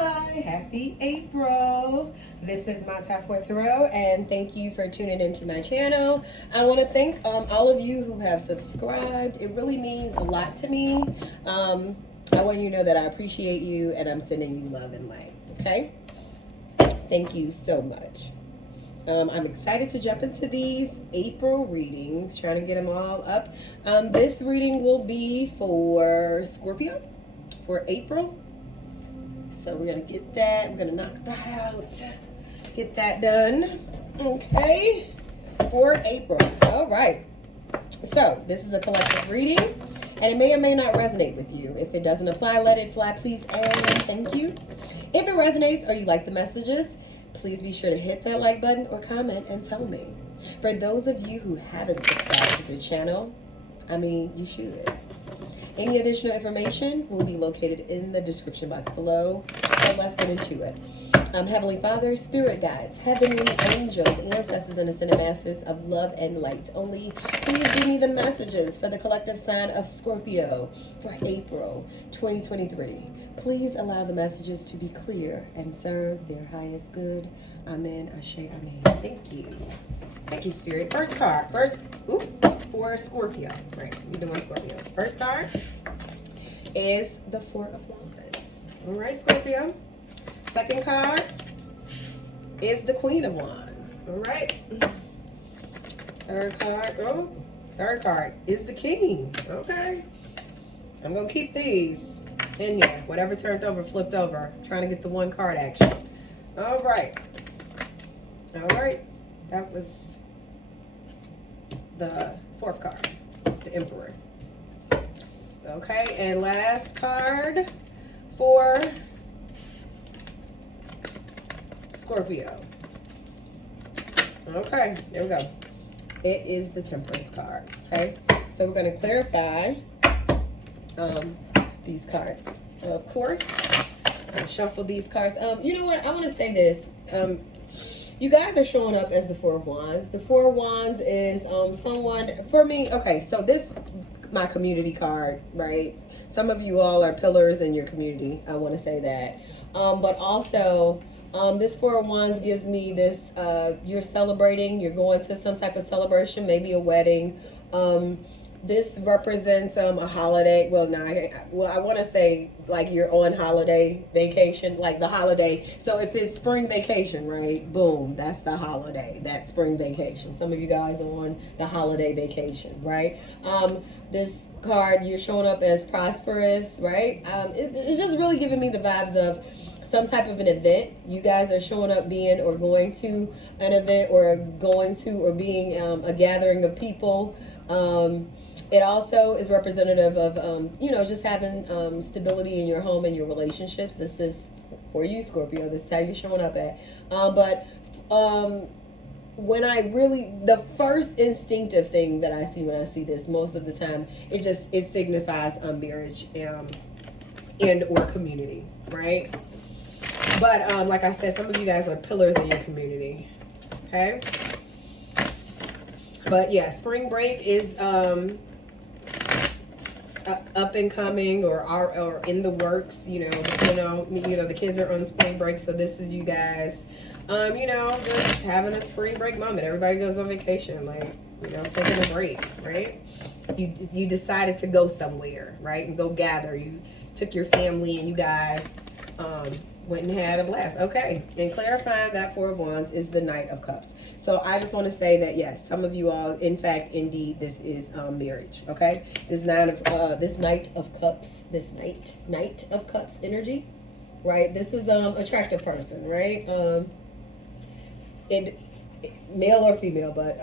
Hi, happy April. This is my Top 4 Tarot, and thank you for tuning into my channel. I want to thank all of you who have subscribed. It really means a lot to me. I want you to know that I appreciate you, and I'm sending you love and light, okay? Thank you so much. I'm excited to jump into these April readings, trying to get them all up. This reading will be for Scorpio for April. So we're going to get that. We're going to knock that out. Get that done. Okay. For April. All right. So this is a collective reading, and it may or may not resonate with you. If it doesn't apply, let it fly, please, and thank you. If it resonates or you like the messages, please be sure to hit that like button or comment and tell me. For those of you who haven't subscribed to the channel, you should. Any additional information will be located in the description box below. So let's get into it. Heavenly Father, Spirit Guides, Heavenly Angels, Ancestors, and Ascended Masters of Love and Light. Only please give me the messages for the collective sign of Scorpio for April 2023. Please allow the messages to be clear and serve their highest good. Amen. Ashe. Amen. Thank you. Thank you, Spirit. First card. For Scorpio. Right. You're doing Scorpio. First card is the Four of Wands. All right, Scorpio. Second card is the Queen of Wands. All right. Third card is the King. Okay. I'm going to keep these in here. Whatever turned over, flipped over. Trying to get the one card action. All right. All right. That was the fourth card. It's the Emperor. Okay. And last card for Scorpio. Okay, there we go. It is the Temperance card. Okay, so we're going to clarify these cards. Of course, I'm going to shuffle these cards. You know what? I want to say this. You guys are showing up as the Four of Wands. The Four of Wands is someone for me. Okay, so this my community card, right? Some of you all are pillars in your community. I want to say that, but also. This Four of Wands gives me this, you're celebrating, you're going to some type of celebration, maybe a wedding. This represents a holiday. I want to say like you're on holiday vacation, like the holiday. So if it's spring vacation, right? Boom, that's the holiday, that spring vacation. Some of you guys are on the holiday vacation, right? This card, you're showing up as prosperous, right? It's just really giving me the vibes of some type of an event. You guys are showing up being or going to an event or going to or being a gathering of people. It also is representative of, just having stability in your home and your relationships. This is for you, Scorpio. This is how you're showing up at. When the first instinctive thing that I see when I see this, most of the time, it signifies marriage and or community, right? But like I said, some of you guys are pillars in your community, okay? But yeah, spring break is up and coming or in the works. The kids are on spring break, so this is you guys, just having a spring break moment. Everybody goes on vacation, taking a break, right? You decided to go somewhere, right, and go gather. You took your family and you guys went and had a blast. Okay, and clarifying that Four of Wands is the Knight of Cups. So I just want to say that yes, some of you all, in fact, indeed, this is marriage. Okay, this Knight of Cups energy, right? This is attractive person, right? Male or female, but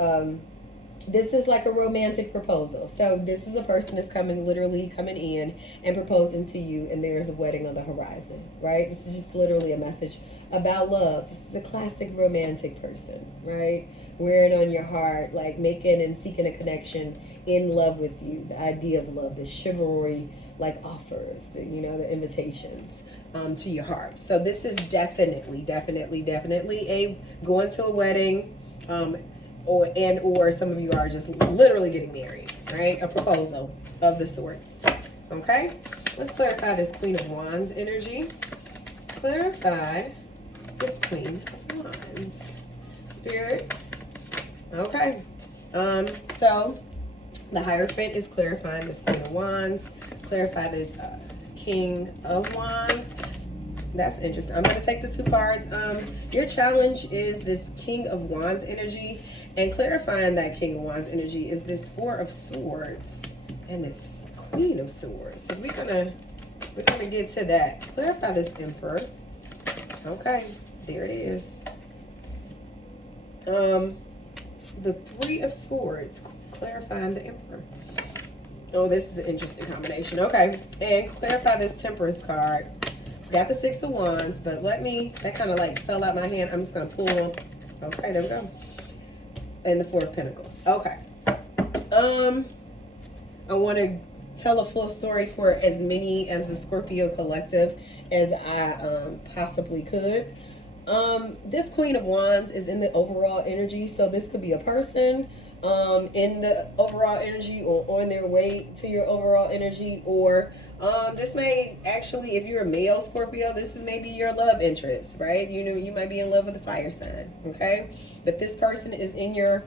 this is like a romantic proposal. So this is a person that's literally coming in and proposing to you, and there's a wedding on the horizon, right? This is just literally a message about love. This is a classic romantic person, right? Wearing on your heart, like making and seeking a connection, in love with you. The idea of love, the chivalry, like offers, the invitations to your heart. So this is definitely a going to a wedding, or some of you are just literally getting married, right? A proposal of the sorts. Okay, let's clarify this Queen of Wands energy. clarify this Queen of Wands. Spirit. Okay. So the Hierophant is clarifying this Queen of Wands. Clarify this King of Wands. That's interesting. I'm going to take the 2 cards. Your challenge is this King of Wands energy. And clarifying that King of Wands energy is this 4 of Swords and this Queen of Swords. So we're gonna get to that. Clarify this Emperor. Okay, there it is. The 3 of Swords, clarifying the Emperor. Oh, this is an interesting combination. Okay, and clarify this Temperance card. Got the 6 of Wands, but that kind of like fell out my hand. I'm just gonna pull. Okay, there we go. And the 4 of Pentacles. Okay. I want to tell a full story for as many as the Scorpio collective as I possibly could. This Queen of Wands is in the overall energy, so this could be a person in the overall energy or on their way to your overall energy, or this may actually, if you're a male Scorpio, this is maybe your love interest, right? You know, you might be in love with a fire sign, okay? But this person is in your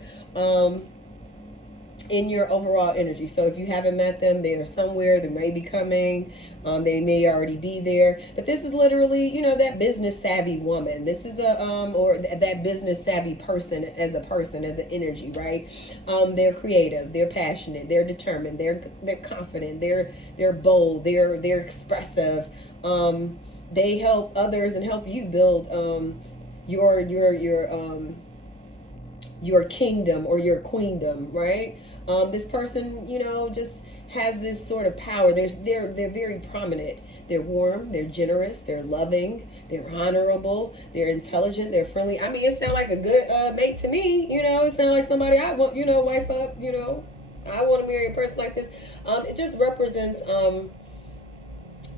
overall energy. So if you haven't met them, they are somewhere, they may be coming, they may already be there, but this is literally, you know, that business savvy woman. This is the or that business savvy person, as an energy, right? They're creative, they're passionate, they're determined, they're confident, they're bold, they're expressive. They help others and help you build your kingdom or your queendom, right? This person, you know, just has this sort of power. They're very prominent. They're warm, they're generous, they're loving, they're honorable, they're intelligent, they're friendly. I mean, it sounds like a good mate to me, you know. It sounds like somebody I want, you know, wife up, you know. I want to marry a person like this. It just represents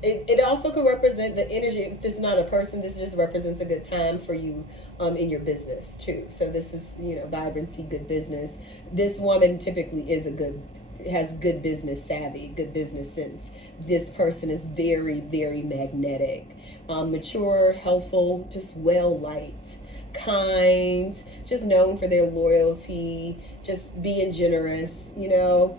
it also could represent the energy. If this is not a person, this just represents a good time for you in your business too. So this is, you know, vibrancy, good business. This woman typically has good business savvy, good business sense. This person is very, very magnetic, mature, helpful, just well liked, kind, just known for their loyalty, just being generous, you know.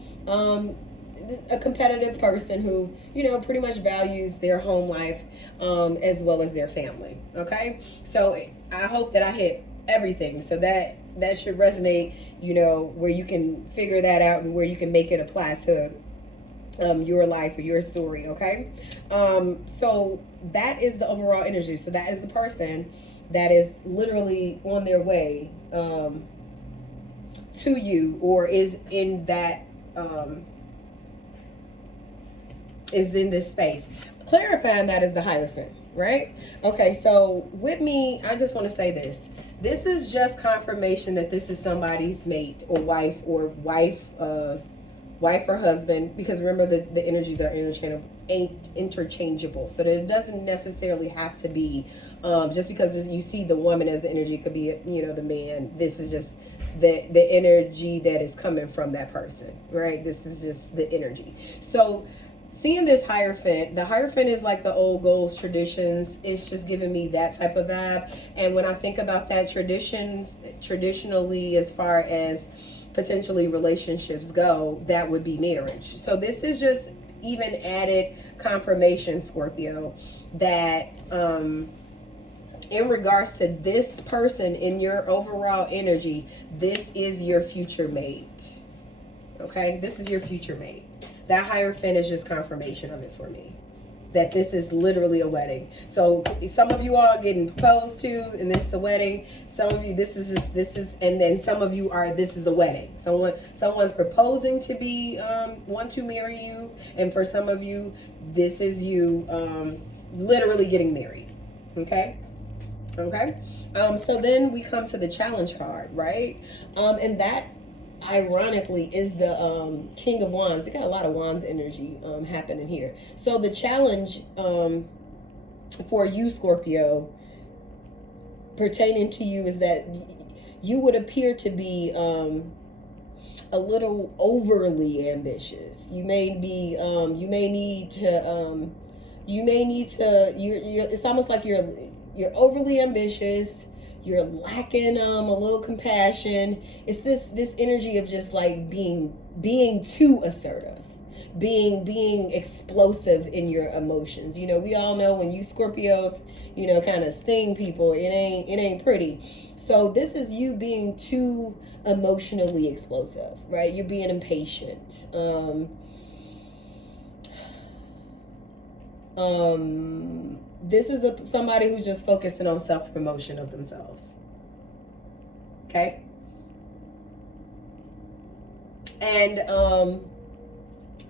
A competitive person who, you know, pretty much values their home life as well as their family. Okay, so I hope that I hit everything, so that should resonate, you know, where you can figure that out and where you can make it apply to your life or your story. Okay, so that is the overall energy. So that is the person that is literally on their way to you, or is in that is in this space. Clarifying that is the Hierophant, right? Okay, so with me, I just want to say this. This is just confirmation that this is somebody's mate or wife or husband, because remember the energies are interchangeable. So there doesn't necessarily have to be just because you see the woman as the energy, it could be, you know, the man. This is just the energy that is coming from that person, right? This is just the energy. So seeing this Hierophant, the Hierophant is like the old goals, traditions. It's just giving me that type of vibe. And when I think about that, traditionally, as far as potentially relationships go, that would be marriage. So this is just even added confirmation, Scorpio, that in regards to this person in your overall energy, this is your future mate. Okay, this is your future mate. That Hierophant is just confirmation of it for me, that this is literally a wedding. So some of you all are getting proposed to, and this is a wedding. Some of you, this is, and then some of you are, this is a wedding. Someone's proposing to be, want to marry you. And for some of you, this is you literally getting married. Okay? Okay? So then we come to the challenge card, right? And that, ironically, is the King of Wands. They got a lot of Wands energy happening here. So the challenge for you, Scorpio, pertaining to you, is that you would appear to be a little overly ambitious. You may be you may need to You may need to, you're it's almost like you're overly ambitious. You're lacking a little compassion. It's this energy of just like being too assertive, being explosive in your emotions. You know, we all know when you Scorpios, you know, kind of sting people, it ain't pretty. So this is you being too emotionally explosive, right? You're being impatient. This is somebody who's just focusing on self promotion of themselves. Okay.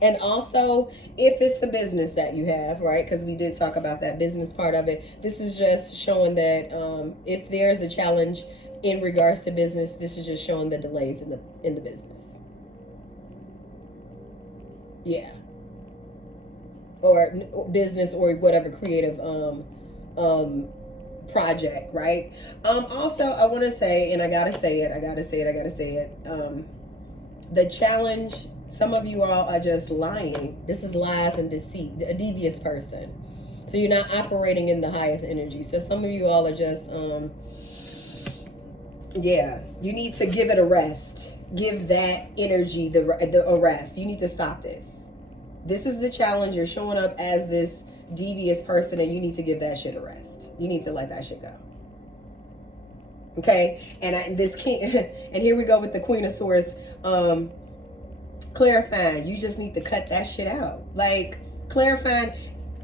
And also, if it's a business that you have, right, because we did talk about that business part of it, this is just showing that if there's a challenge in regards to business, this is just showing the delays in the business. Yeah. Or business or whatever creative project, right? Also, I want to say, and I gotta say it. The challenge. Some of you all are just lying. This is lies and deceit. A devious person. So you're not operating in the highest energy. So some of you all are just, yeah. You need to give it a rest. Give that energy a rest. You need to stop this. This is the challenge. You're showing up as this devious person, and you need to give that shit a rest. You need to let that shit go. Okay, and this king, and here we go with the Queen of Swords. Clarifying, you just need to cut that shit out. Like clarifying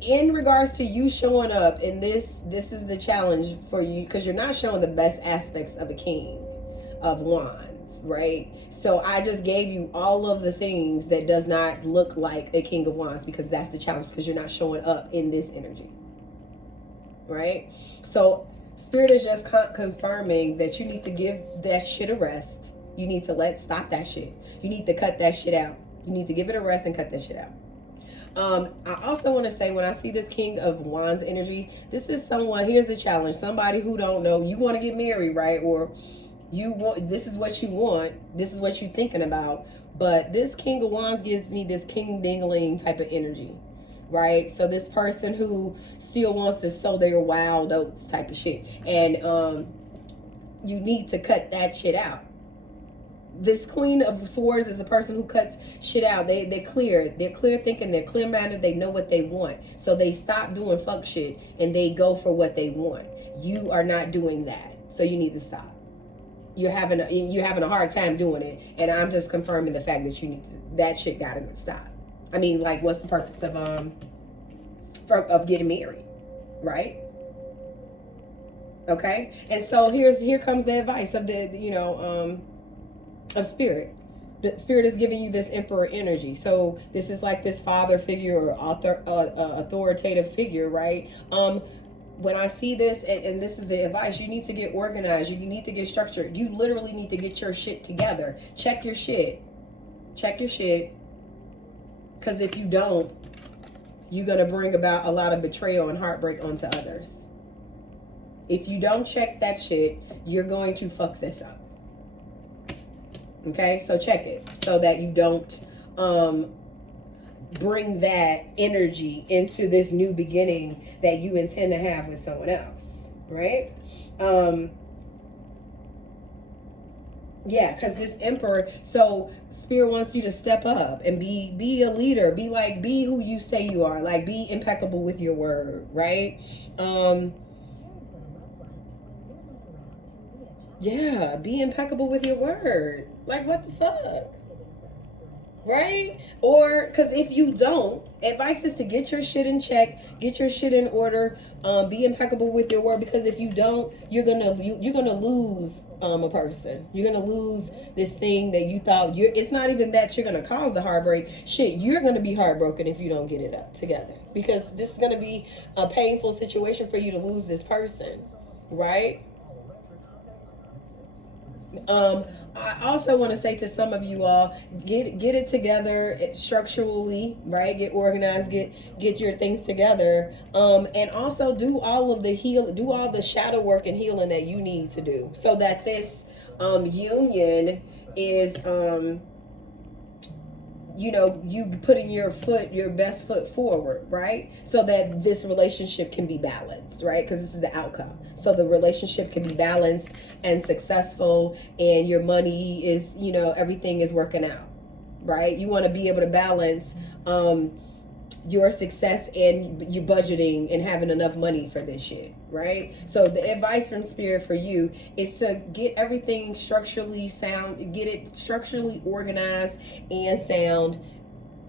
in regards to you showing up, and this is the challenge for you because you're not showing the best aspects of a King of Wands, right? So I just gave you all of the things that does not look like a King of Wands because that's the challenge because you're not showing up in this energy, right? So Spirit is just confirming that you need to give that shit a rest. You need to stop that shit. You need to cut that shit out. You need to give it a rest and cut that shit out. I also want to say when I see this King of Wands energy, this is someone, here's the challenge. Somebody who don't know, you want to get married, right? Or this is what you want. This is what you're thinking about. But this King of Wands gives me this king dingling type of energy, right? So this person who still wants to sow their wild oats type of shit. And you need to cut that shit out. This Queen of Swords is a person who cuts shit out. They're clear thinking, they're clear minded, they know what they want. So they stop doing fuck shit and they go for what they want. You are not doing that. So you need to stop. You're having a hard time doing it, and I'm just confirming the fact that that shit gotta stop. I mean, like, what's the purpose of getting married, right? Okay, and so here comes the advice of of Spirit. The Spirit is giving you this Emperor energy. So this is like this father figure or authoritative figure, right? When I see this, and this is the advice, you need to get organized. You need to get structured. You literally need to get your shit together. Check your shit. Because if you don't, you're going to bring about a lot of betrayal and heartbreak onto others. If you don't check that shit, you're going to fuck this up. Okay, so check it so that you don't bring that energy into this new beginning that you intend to have with someone else, right? Yeah, because this Emperor, so Spirit wants you to step up and be a leader, be who you say you are, like be impeccable with your word, right? Yeah, be impeccable with your word. Like, what the fuck? Right? Or, because if you don't, advice is to get your shit in check, get your shit in order, be impeccable with your word, because if you don't, you're gonna lose a person. You're gonna lose this thing that you thought it's not even that you're gonna cause the heartbreak. Shit, you're gonna be heartbroken if you don't get it up together, because this is gonna be a painful situation for you to lose this person, right? I also want to say to some of you all, get it together structurally, right? Get organized, get your things together, and also do all the shadow work and healing that you need to do, so that this union is you know, you putting your best foot forward, right? So that this relationship can be balanced, right? Because this is the outcome. So the relationship can be balanced and successful, and your money is, you know, everything is working out, right? You want to be able to balance your success and your budgeting and having enough money for this shit, right? So the advice from Spirit for you is to get everything structurally sound, get it structurally organized and sound.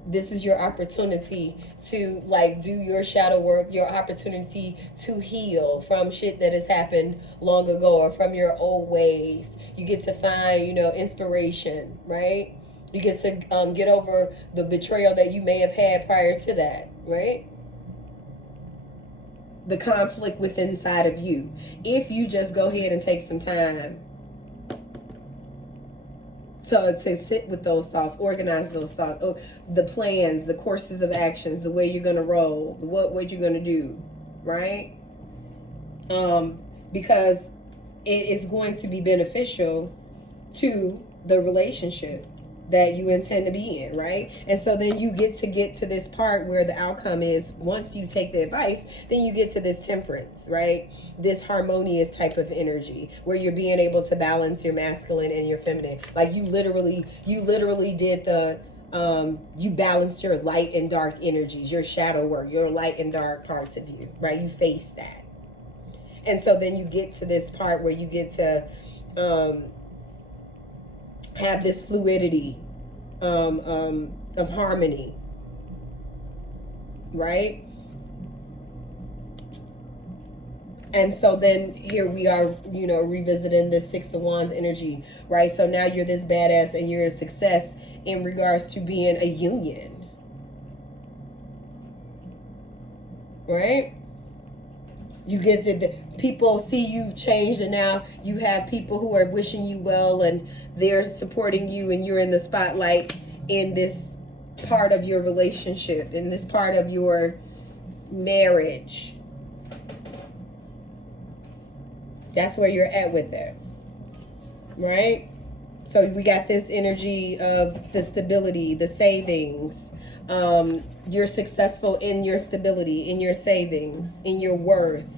This is your opportunity to like do your shadow work, your opportunity to heal from shit that has happened long ago or from your old ways. You get to find, you know, inspiration, right? You get to get over the betrayal that you may have had prior to that, right? The conflict within inside of you. If you just go ahead and take some time to sit with those thoughts, organize those thoughts, the plans, the courses of actions, the way you're going to roll, what you're going to do, right? Because it is going to be beneficial to the relationship that you intend to be in, right? And so then you get to this part where the outcome is, once you take the advice, then you get to this temperance, right? This harmonious type of energy where you're being able to balance your masculine and your feminine. Like you literally did the you balanced your light and dark energies, your shadow work, your light and dark parts of you, right? You face that. And so then you get to this part where you get to have this fluidity of harmony, right? And so then here we are, you know, revisiting the Six of Wands energy, right? So now you're this badass and you're a success in regards to being a union, right? You get to, people see you've changed, and now you have people who are wishing you well and they're supporting you, and you're in the spotlight in this part of your relationship, in this part of your marriage. That's where you're at with it, right? So we got this energy of the stability, the savings. You're successful in your stability, in your savings, in your worth,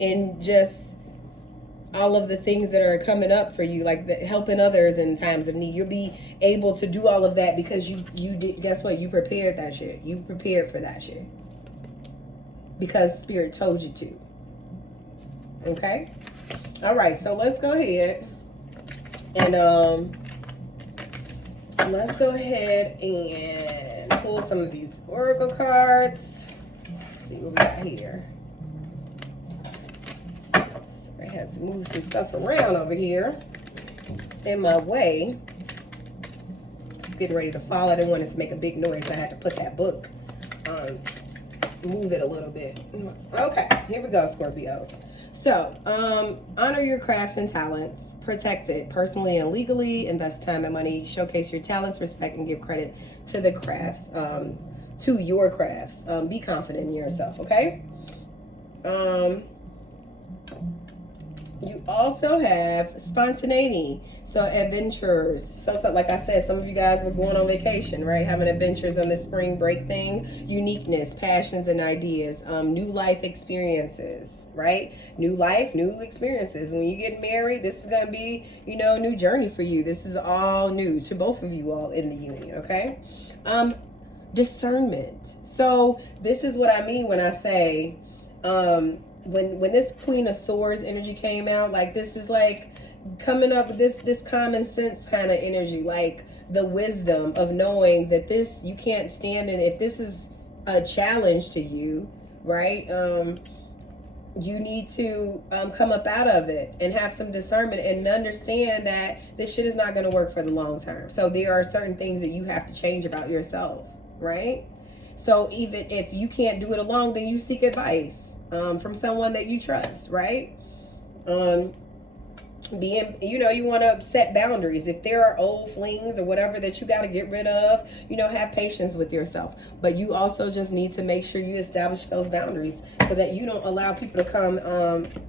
in just all of the things that are coming up for you, like helping others in times of need. You'll be able to do all of that because you did, guess what? You prepared that shit. You prepared for that shit because Spirit told you to. Okay? All right, so let's go ahead and pull some of these oracle cards. Let's see what we got here. So I had to move some stuff around over here. It's in my way. It's getting ready to fall. I didn't want it to make a big noise. I had to put that book move it a little bit. Okay, here we go, Scorpios. So, honor your crafts and talents, protect it personally and legally, invest time and money, showcase your talents, respect and give credit to the crafts, to your crafts. Be confident in yourself, okay? You also have spontaneity, so adventures. So like I said, some of you guys were going on vacation, right? Having adventures on this spring break thing. Uniqueness, passions, and ideas. New life experiences, right? New life, new experiences. When you get married, this is going to be, you know, a new journey for you. This is all new to both of you all in the union, okay? Discernment. So this is what I mean when I say, when this Queen of Swords energy came out, like this is like coming up with this common sense kind of energy, like the wisdom of knowing that this, you can't stand it. If this is a challenge to you, right? You need to come up out of it and have some discernment and understand that this shit is not going to work for the long term. So there are certain things that you have to change about yourself, right? So even if you can't do it alone, then you seek advice from someone that you trust, right? You want to set boundaries. If there are old flings or whatever that you got to get rid of, have patience with yourself. But you also just need to make sure you establish those boundaries so that you don't allow people to come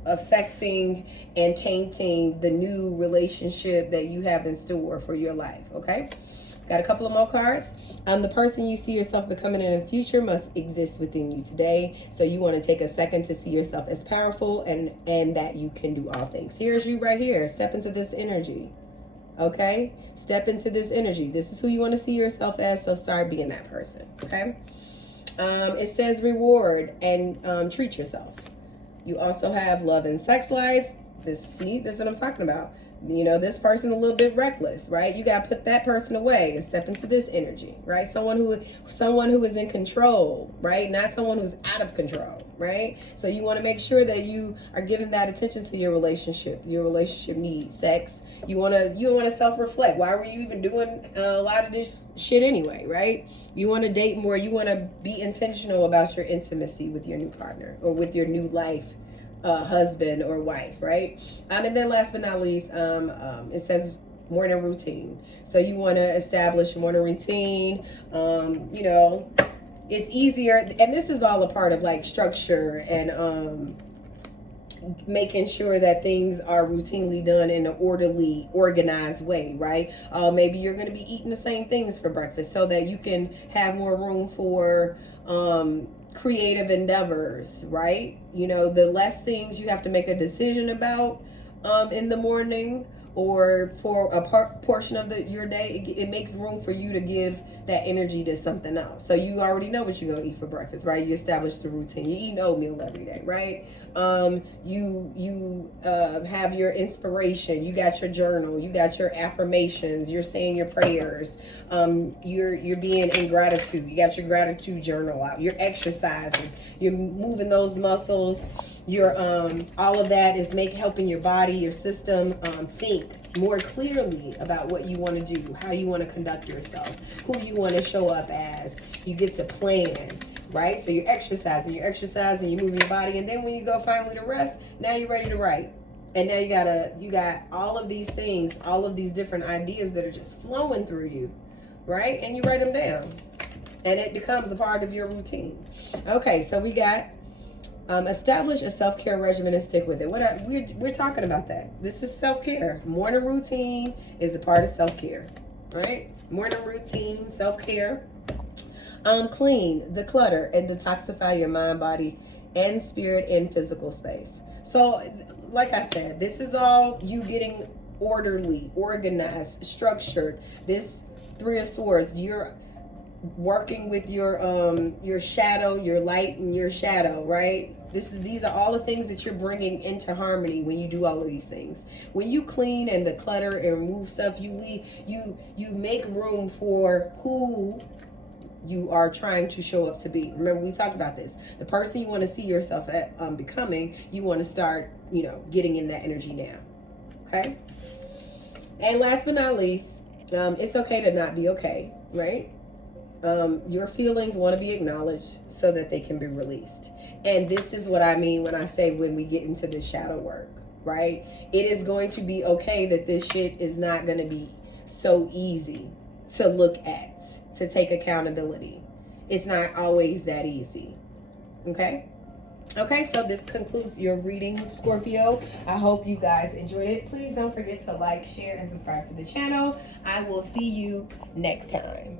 affecting and tainting the new relationship that you have in store for your life, okay? Got a couple of more cards. The person you see yourself becoming in the future must exist within you today. So you want to take a second to see yourself as powerful and that you can do all things. Here's you right here. Step into this energy. Okay? Step into this energy. This is who you want to see yourself as, so start being that person. Okay? It says reward and treat yourself. You also have love and sex life. This is what I'm talking about. You know, this person a little bit reckless, right? You got to put that person away and step into this energy, right? Someone who is in control, right? Not someone who's out of control, right? So you want to make sure that you are giving that attention to your relationship needs, sex. You want to self-reflect. Why were you even doing a lot of this shit anyway, right? You want to date more. You want to be intentional about your intimacy with your new partner or with your new life. Husband or wife, right? And then last but not least, it says morning routine. So you want to establish morning routine. You know, it's easier, and this is all a part of like structure and making sure that things are routinely done in an orderly, organized way, right? Maybe you're going to be eating the same things for breakfast so that you can have more room for creative endeavors, right? You know, the less things you have to make a decision about in the morning or for a portion of your day, it makes room for you to give that energy to something else. So you already know what you're going to eat for breakfast, right? You establish the routine. You eat oatmeal every day, right? You have your inspiration. You got your journal. You got your affirmations. You're saying your prayers. You're being in gratitude. You got your gratitude journal out. You're exercising. You're moving those muscles. Your all of that is helping your body, your system think more clearly about what you want to do, how you want to conduct yourself, who you want to show up as. You get to plan, right? So you're exercising, you're moving your body, and then when you go finally to rest, now you're ready to write. And now you got all of these things, all of these different ideas that are just flowing through you, right? And you write them down, and it becomes a part of your routine. Okay, so we got establish a self-care regimen and stick with it. We're talking about that. This is self-care. Morning routine is a part of self-care, right? Morning routine, self-care. Clean, declutter, and detoxify your mind, body, and spirit in physical space. So, like I said, this is all you getting orderly, organized, structured. This Three of Swords, you're working with your shadow, your light, and your shadow, right? These are all the things that you're bringing into harmony when you do all of these things. When you clean and declutter and remove stuff, you make room for who you are trying to show up to be. Remember, we talked about this. The person you want to see yourself at becoming, you want to start, getting in that energy now. Okay? And last but not least, it's okay to not be okay, right? Your feelings want to be acknowledged so that they can be released. And this is what I mean when I say when we get into the shadow work, right? It is going to be okay that this shit is not going to be so easy to look at, to take accountability. It's not always that easy. Okay? Okay, so this concludes your reading, Scorpio. I hope you guys enjoyed it. Please don't forget to like, share, and subscribe to the channel. I will see you next time.